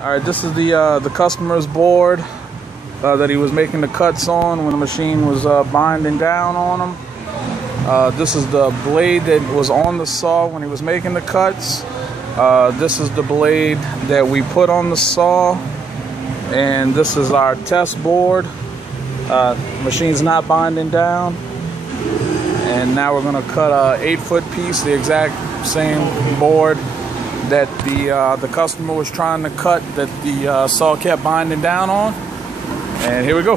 All right, this is the customer's board that he was making the cuts on when the machine was binding down on him. This is the blade that was on the saw when he was making the cuts. This is the blade that we put on the saw, and this is our test board. Machine's not binding down, and now we're going to cut a 8-foot piece, the exact same board that the customer was trying to cut, that the saw kept binding down on. And here we go.